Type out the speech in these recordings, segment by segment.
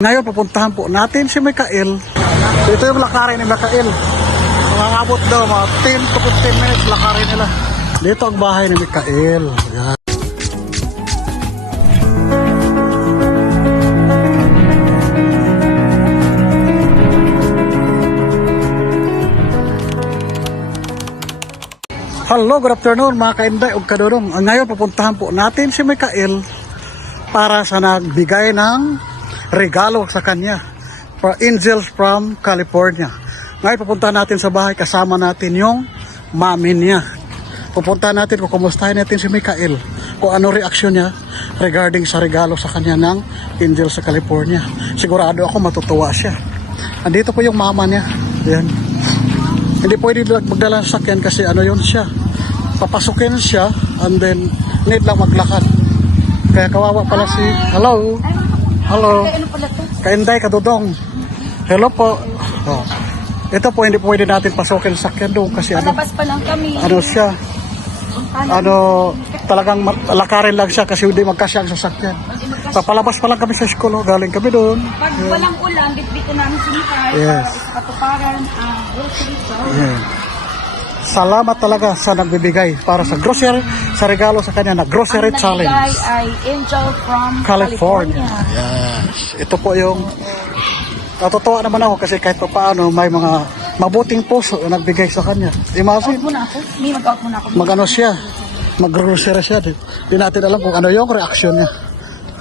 Ngayon, pupuntahan po natin si Mikael. Ito yung lakarin ni Mikael. Makakabot daw, mga 10 to 15 minutes lakarin nila. Dito ang bahay ni Mikael. Yan. Hello, good afternoon mga kainday o kadurong. Ngayon, pupuntahan po natin si Mikael para sa nagbigay ng regalo sa kanya for angels from California. Ngayon pupunta natin sa bahay kasama natin yung mami niya. Pupunta natin kung kumustahin natin si Mikael kung ano reaksyon niya regarding sa regalo sa kanya ng angel sa California. Sigurado ako matutuwa siya. Andito po yung mama niya. Yan. Hindi pwede magdala ng sakyan kasi ano yun siya. Papasukin siya and then need lang maglakad. Kaya kawawa pala si... Hello? Hello? Ano pala to? Kainday, kadudong. Hello po. Oh. Ito po, hindi pwede natin pasukin sa sakyan doon kasi ano, Palabas pa lang kami. ano siya, ano, talagang lakarin lang siya kasi hindi magkasya ang sasakyan. Papalabas pa lang kami sa school, oh. galing kami doon. Pag walang ulan, bitbit ko namin si Mikay Yes. para sa katuparan ang grocery store. Yeah. Salamat talaga sa nagbibigay para sa grocery, sa regalo sa kanya na grocery Ang challenge. nagbigay ay Angel from California. California. Yes. Ito po yung natutuwa naman ako kasi kahit pa paano may mga mabuting puso na nagbigay sa kanya. Imagine, Out muna ako. May mag-out muna ako. mag-ano siya, mag-grocery siya. Di, di natin alam kung ano yung reaction niya.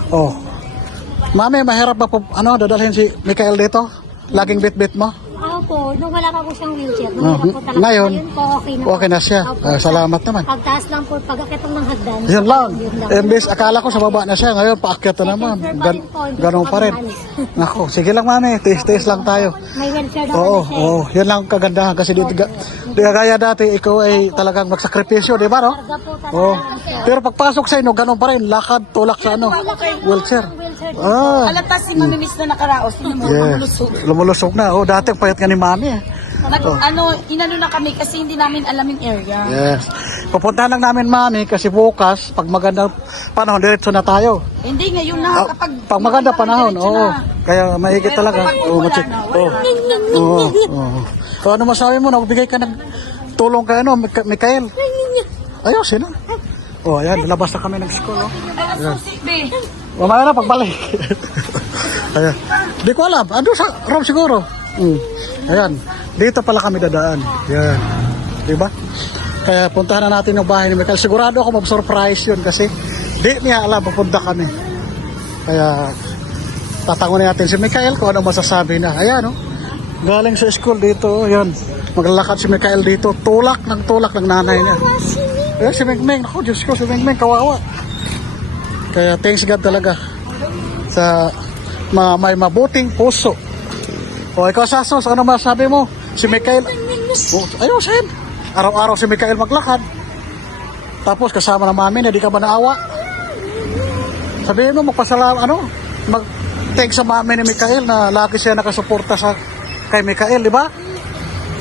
Oh. Mami, mahirap ba po, ano, dadalhin si Mikael dito? Laging bit-bit mo? Opo, nung wala pa po siyang wheelchair. Nung po talaga. ngayon, po, okay na. okay na siya. Opo. Ah, salamat naman. Pagtaas lang po, pag-akit ng hagdan. Yun lang. Yun lang. Imbes, akala ko sa baba na siya. Ngayon, paakyat na naman. Gan ganun pa rin. Nako, sige lang mami. Taste-taste lang tayo. May wheelchair na Oo, kami siya. oo. Yan lang ang kagandahan. Kasi dito, gaya dati, ikaw ay talagang magsakripisyo, di ba, no? Oo. Pero pagpasok sa inyo, ganun pa rin. Lakad, tulak sa ano, wheelchair. Ah, Alata si Mami Miss na nakaraos. Hindi mo yes. mamulusog. Lumulusog na. Oh, dati ang payat nga ni mami. eh. Nag, ano, inano na kami kasi hindi namin alam yung area. Yes. Pupuntahan lang namin mami kasi bukas, pag magandang panahon, diretso na tayo. Hindi, ngayon na. Ah, kapag, pag maganda panahon, oo. na. Kaya maigit Pero talaga. kapag Oo, wala ma-check. na, Oo. wala. Oo. Oo. So, ano masabi mo? Nagbigay ka ng tulong kay ano, Mika- Mikael? Ayos, sino? Oh, ayan, labas na kami ng school. Oh. Be. Mamaya na pagbalik. ayan. Di ko alam. Ano sa room siguro? Mm. Ayan. Dito pala kami dadaan. Yan. Di ba? Kaya puntahan na natin yung bahay ni Michael. Sigurado ako mag-surprise yun kasi di niya alam pupunta kami. Kaya tatangunin natin si Michael kung ano masasabi na. Ayan, oh. Galing sa school dito. Ayan. Maglalakad si Michael dito. Tulak ng tulak ng nanay niya. Ayan, si Mengmeng. Ako, Diyos ko, si Mengmeng, kawawa. Kaya thanks God talaga sa mga may mabuting puso. O ikaw Sasos, ano masabi mo? Si Mikael, oh, ayusin. Araw-araw si Mikael maglakad. Tapos kasama ng mami na di ka ba naawa? Sabihin mo, magpasalamat, ano? Mag thanks sa mami ni Mikael na lagi siya nakasuporta sa kay Mikael, di ba?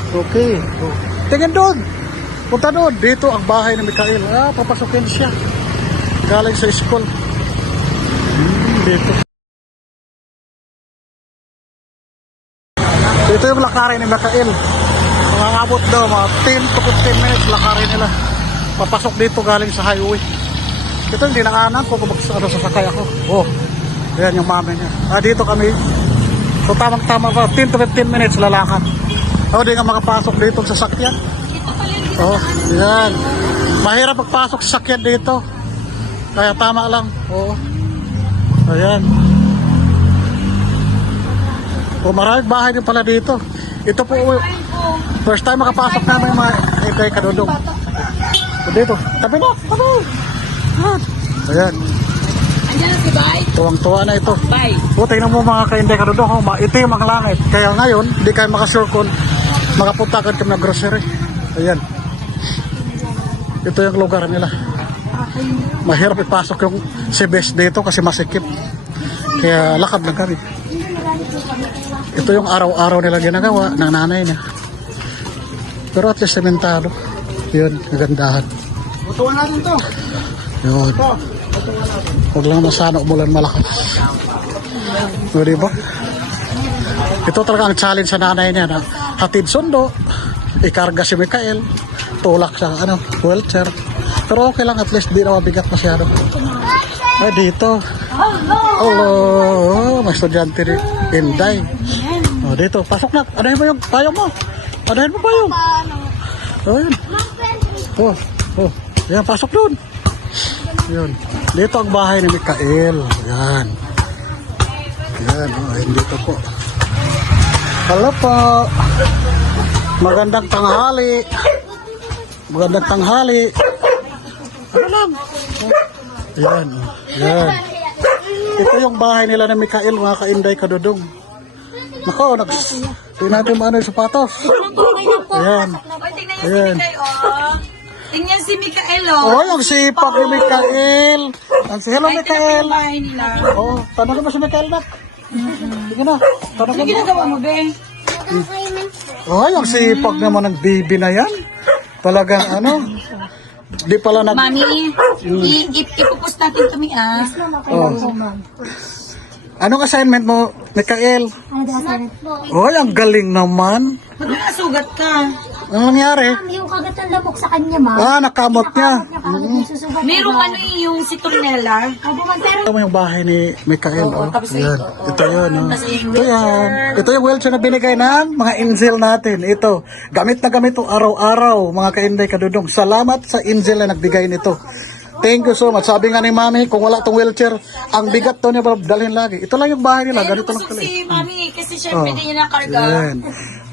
Okay. Oh. Tingin doon. Punta doon. Dito ang bahay ni Mikael. Ah, papasukin siya. Galing sa school. Dito. Dito yung lakarin ni Mikael. Makakabot daw, mga 10 to 15 minutes lakarin nila. Papasok dito galing sa highway. Ito yung dinaanan ko kung ano, sasakay ako. Oh, ayan yung mami niya. Ah, dito kami. So tamang-tama pa, 10 to 15 minutes lalakad. Oh, di nga makapasok dito sa sakyan. Oh, yan. Mahirap magpasok sa sakyan dito. Kaya tama lang. Oo. Ayan. O maraming bahay din pala dito. Ito po, first time makapasok namin mga eh, kay Kadudong. So, dito. Tabi na. Tabi. Ayan. Ayan. Si Bay. Tuwang-tuwa na ito. Bay. O, tingnan mo mga kainday Kadudong. Oh, ma- ito yung mga langit. Kaya ngayon, hindi kayo makasure kung makapunta ka kami ng grocery. Ayan. Ito yung lugar nila. Mahirap ipasok yung CBS dito kasi masikip. Kaya lakad lang kami. Ito yung araw-araw nila ginagawa ng nanay niya. Pero at least sementado. Yun, kagandahan. Tutuwa natin to. Yun. Huwag lang na sana umulan malakas. O, di ba? Ito talaga ang challenge sa nanay niya na hatid sundo, ikarga si Mikael, tulak sa ano, wheelchair. Pero okay lang, at least di na mabigat masyado. Ay, dito. Hello, may estudyante rin. Inday. O, dito. Pasok na. Anahin mo yung payong mo. Anahin mo payong. O, yan. Oh, oh. Yan, pasok doon. Yun. Dito ang bahay ni Mikael. Yan. Yan, oh, ayun dito po. Hello po. Magandang tanghali. Magandang tanghali. Ano lang? Yan, oh. yan. Ito yung bahay nila ni Mikael, mga kainday kadudong. Nako, nags... Tingnan natin maano yung sapatos. Ayan. Ayan. oh. Tingnan si Mikael, oh. Oh, yung sipag ni Mikael. Ang si hello Mikael. Oh, tanongin mo si Mikael nak. Sige na, Ano tanongin mo. ginagawa mo, be? Oh, yung sipag naman ng baby na yan. Talagang ano, di pala nag... Mami, i- i- ipupost natin kami, ah. Oh. Anong assignment mo, Mikael? Ano Oh, ang galing naman. Ba't nakasugat ka? Anong nangyari? Yung kagat ng lamok sa kanya, ma. Ah, nakamot niya. Susugat. Merong ano eh, yung citronella. Opo, ma'am, pero Ito mo yung bahay ni Mikael. Oh. tapos Yan. ito, Ito yun. Oh. Ito yan. Ito yung wheelchair na binigay ng mga Inzel natin. Ito. Gamit na gamit ito araw-araw, mga kainday kadudong. Salamat sa Inzel na nagbigay nito. Thank you so much. Sabi nga ni Mami, kung wala tong wheelchair, ang bigat to niya dalhin lagi. Ito lang yung bahay nila. Ganito lang pala. si Mami kasi syempre Oh. di niya nakarga. Yan.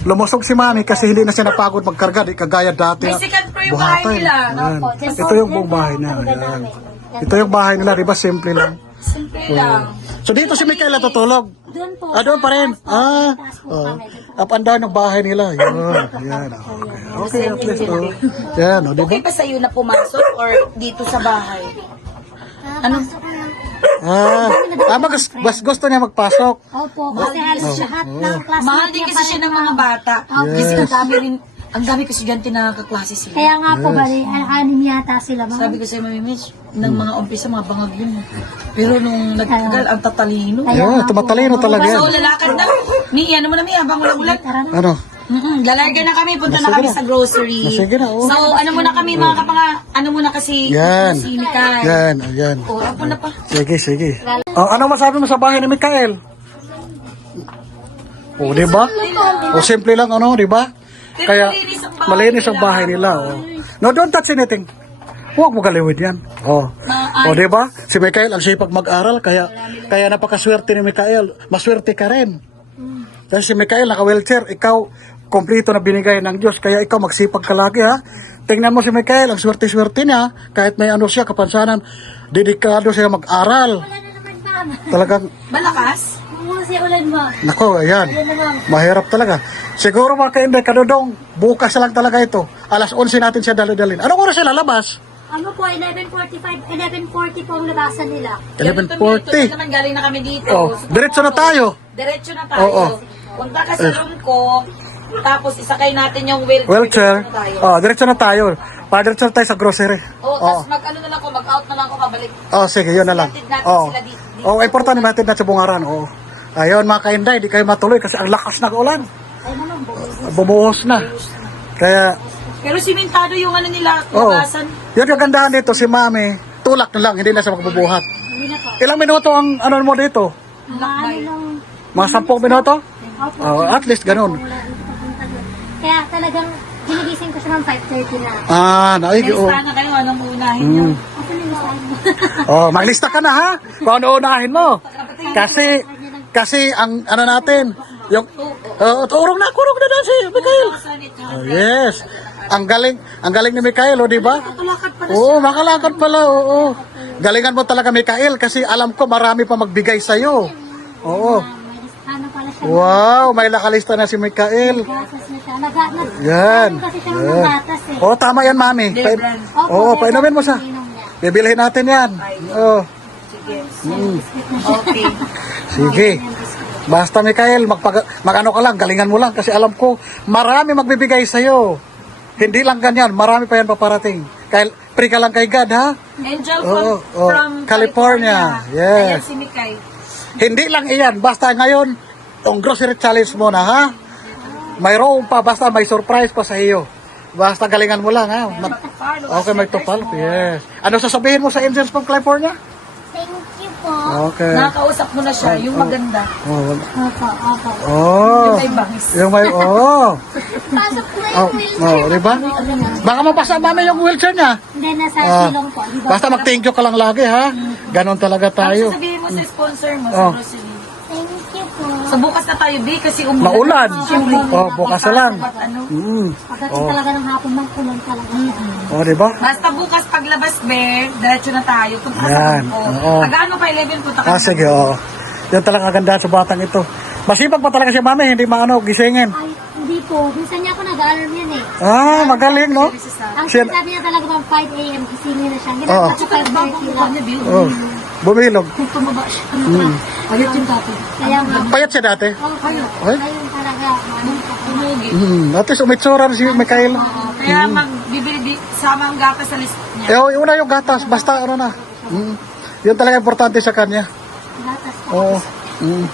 Lumusog si Mami kasi hindi na siya napagod magkarga. Di kagaya dati. May second floor yung bahay nila. Yan. Opo, Ito po, yung buong po bahay karga Yan. Ito yung bahay nila. Di ba? Simple lang. Simple lang. So dito si Mikael natutulog. Doon po. Ah, doon pa rin. Ah, oh. kami. Up and down ng bahay nila. Yan, yan. Okay, okay at least. Oh. Yan, oh, di ba? Okay ba sa'yo na pumasok or dito sa bahay? Ano? Ah, ah mas, mas gusto niya magpasok. Opo, kasi halos lahat ng classmate Mahal din kasi siya ng mga bata. Kasi ang dami rin, ang dami kasi estudyante na nakaklase sila. Kaya nga po, bali, an- anim yata sila. Mga Sabi ko sa'yo, Mami Mitch, ng mga umpisa, mga bangag yun. Pero nung nagtagal, ang tatalino. Yan, tumatalino talaga yan. So, lalakad na. Mi, ano mo na, Mi, habang. Tara na. Ano? Mm-mm, lalarga na kami, punta na Sige kami na. sa grocery. Sige na, oh. So, ano muna kami, mga kapanga, ano muna kasi, Yan. si Mikay. Yan, oh, yan. O, ako na pa. Sige, sige. Oh, ano masabi mo sa bahay ni Mikael? Oh, di ba? O simple lang ano, di ba? Pero Kaya malinis ang bahay malinis ang nila. bahay nila. Oh. No, don't touch anything. Huwag mo galiwid yan. Oh. Ma- O, di ba? Si Mikael ang sipag mag-aral, kaya kaya napakaswerte ni Mikael. Maswerte ka rin. Dahil si Mikael naka-wheelchair, ikaw kompleto na binigay ng Diyos, kaya ikaw magsipag ka lagi ha. Tingnan mo si Mikael, ang swerte-swerte niya, kahit may ano siya, kapansanan, dedikado siya mag-aral. Wala na naman. Talagang, Malakas? Kung si ulan mo. nako, ayan. Yan naman. Mahirap talaga. Siguro mga kainday, kadudong, bukas na lang talaga ito. Alas 11 natin siya dali-dalin. Anong oras siya lalabas? Ano po, 11.45, 11.40 po ang labasan nila. Ganito, Mi, 11.40. tulad naman galing na kami dito. Oh, diretso na tayo. Diretso na tayo. Oo. Punta ka sa room ko, tapos isakay natin yung wheelchair. Wheelchair. Diretso na tayo. Oh, diretso na tayo. Pa-diretso na tayo sa grocery. Oh, tapos mag-ano na lang ako, mag-out na lang ako, babalik. Oh, sige, yun na lang. Hatid natin Oh. sila di- dito. Oh, importante natin na sa bungaran. Oh. Ayun mga kainday, di kayo matuloy kasi ang lakas ng ulan. Ay naman. Bumuhos na. Kaya, Pero simentado yung ano nila, oh. labasan. Yan kagandahan dito, si mami, tulak na lang, hindi na siya magbubuhat. Ilang minuto ang ano mo dito? Mga sampung minuto? Oh, at least ganun. Kaya talagang ginigising ko siya ng 5.30 na. Ah, naig, oh. Listahan na kayo, anong uunahin nyo. Mm. Mo. Oh, maglista ka na ha. Kung ano unahin mo. Kasi, kasi ang ano natin, yung, oh, urong na, kurong na na si Mikael. Oh, yes. Ang galing, ang galing ni Mikael, oh, di ba? Oo, makalakad pala, oo. Galingan mo talaga, Mikael, kasi alam ko marami pa magbigay. Oo. Na pala siya. Wow, may nakalista na si Mikael. Yan. Oo, tama yan, mami. Pa- Oo, kaya painumin mo niya. Bibilhin natin yan. Oo. Sige. Mm. Okay. Sige. Basta Mikael, magpag magano ka lang, galingan mo lang kasi alam ko marami magbibigay sa iyo. Hindi lang ganyan, marami pa yan paparating. Kaya pre ka lang kay God ha. Angel from, oo. from California. California. Yes. Ayan si Mikay. Hindi lang iyan. Basta ngayon, yung grocery challenge mo na, ha? Mayroon pa, basta may surprise pa sa iyo. Basta galingan mo lang, ha? Mat- okay, may tupal. Yes. Ano sasabihin mo sa Angels from California? Okay. Nakakausap mo na siya, yung maganda. Oh, wala. Opo, opo. oh. May bangis. Yung may, oh. Pasok na Oh, yung wheelchair. oh, di ba? Baka mapasa mami yung wheelchair niya. Hindi, nasa Ah. silong po. Di ba? Basta mag-thank you ka lang lagi, ha? Ganon talaga Tapos tayo. sasabihin mo sa sponsor mo Oh. sa grocery. So bukas na tayo, B, kasi umulan. Maulan. Oh, bukas na lang. ano. Mm. Pagdating talaga ng hapon ng kulon talaga. Oh, di ba? Basta bukas paglabas, be, diretso na tayo. Punta ka sa Yan, Bangko. oo. Pag-ano pa 11, punta ka Ah, sa sige, oo. Yan talaga ganda sa batang ito. Masipag pa talaga si mami, hindi maano, gisingin. Ay, hindi po. Minsan niya ako nag-alarm yan eh. Ah, magaling, no? Ang Siya- sinasabi niya talaga bang 5 a.m. gisingin na siya. Oo. Ginagawa ko Tsaka nagbago 5.30 ko lang. Oh, bumilog. Kung tumaba siya. Mm. Ayot yung dati. Kaya nga, Payat siya dati. oh, kayo. Ay? Ayun talaga. Po. Tumugi. Hmm, at least umitsura si Mikael. Kaya magbibili, di- sama ang gata sa list niya. Eh, oh, una yung gatas, basta ano na. Mm. Yun talaga importante sa kanya. Gatas. Oo. Mm.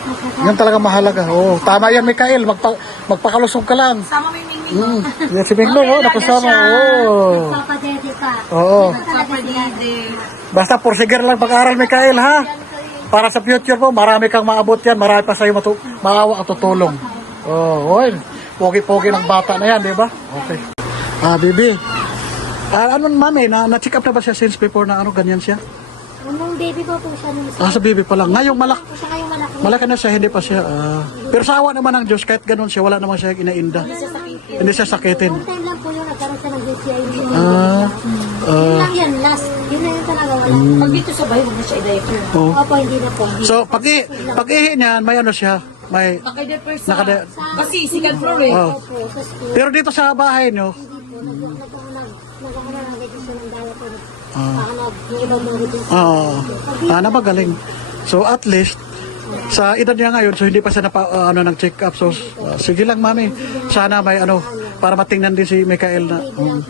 Magkaka- Yan talaga mahalaga. Oo, tama yan, Mikael. Magpa magpakalusog ka lang. Sama mo yung mingming mo. Mm. Yan si Minglo, oh, nakasama. Oo. Magpapadede ka. Oo. Basta porsiger lang pag-aral, Mikael, ha? Para sa future mo, marami kang maabot yan. Marami pa sa'yo matu- maawa at tutulong. Oh, oy. Pogi-pogi ng bata na yan, di ba? Okay. Ah, Bibi. Ah, ano, mami, na, na-check up na ba siya since before na ano, ganyan siya? Nung baby ko po siya nung Ah, sa Bibi pa lang. Ngayong malak po siya ngayong malaki. malaki na siya, hindi pa siya. ah. pero sa awa naman ng Diyos, kahit ganun siya, wala naman siya inainda. Hindi siya sakitin. One time lang po yun, nagkaroon siya ng UTI. Ah, Yun ah, lang yan, last. Yun na yun talaga wala. Pag dito sa bahay, huwag na siya i-diaper. oh. Opo, hindi na po. So, pag, pag niyan, may ano siya, may... Naka-diaper sa... Nakada- Kasi second floor eh. Oh. Opo, sa school. Pero dito sa bahay nyo, Hindi po, nag- nag- nag-ako na ng ng diaper. Ah. Baka nag, yung ibang mga register. Oo. Ah, napagaling. So at least sa edad niya ngayon, so hindi pa siya napa, ah, ano, nag-check up. So ah, sige lang mami, sana may ano, para matingnan din si Mikael na. mm,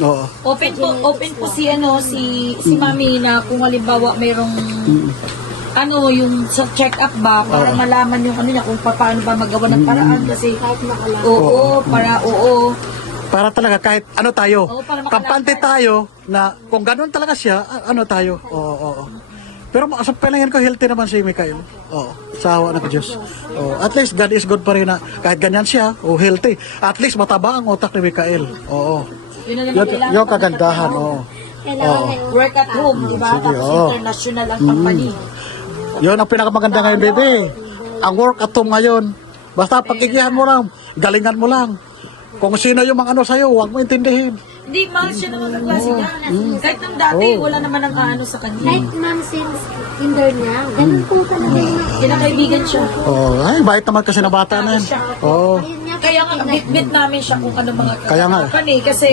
oo. Open po, open po si ano, si si Mami na kung halimbawa mayroong ano yung sa check-up ba para malaman yung ano niya kung pa- paano ba magawa ng paraan kasi Kahit oo, para oo. Para talaga kahit ano tayo, Oo, para kampante tayo na kung ganun talaga siya, ano tayo. Oo, oo, oo. Pero sa palangin ko, healthy naman si Mikael. Oo, sa awa ng Diyos. Oo, at least God is good pa rin na kahit ganyan siya, o healthy. At least mataba ang utak ni Mikael. Oo. Yun na lang Yung, kagandahan, oo. Kailangan na yun. Work at home, di ba? Sige, Tapos oo. international ang company. Yun ang pinakamaganda ngayon, bebe. Ang work at home ngayon. Basta pagigihan mo lang, galingan mo lang. Kung sino yung mga ano sa'yo, huwag mo intindihin. Hindi, mahal siya naman ang klase niya. Kahit nung dati, wala naman ang kaano sa kanya. Kahit ma'am since kinder niya, ganun po talaga yun. Kinakaibigan siya. Oh, ay, bait naman kasi na bata na yan. Ayun nga, Kaya nga, bit-bit namin siya kung ano mga Kaya nga. kaganapan eh. Kasi,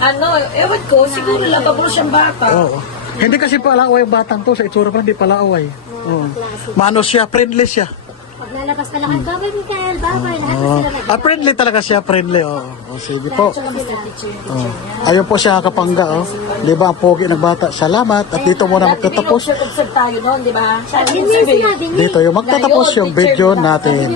ano, ewan ko, siguro lababo siyang bata. Oo. Hindi kasi palaaway ang batang to. Sa itsura pa hindi palaaway. Oo. Mano siya, friendly siya. Pag lalabas na lang, babay Mikael, babay. Lahat na sila nag- Ah, friendly talaga siya, friendly. Oo. Oh, sige po. Oh. Ayun po siya kapangga. Oh. Di ba, ang pogi ng bata. Salamat. At dito muna magtatapos. Observe, observe tayo noon, di ba? Sa Yun yung sinabi niya. Dito yung magtatapos yung video natin.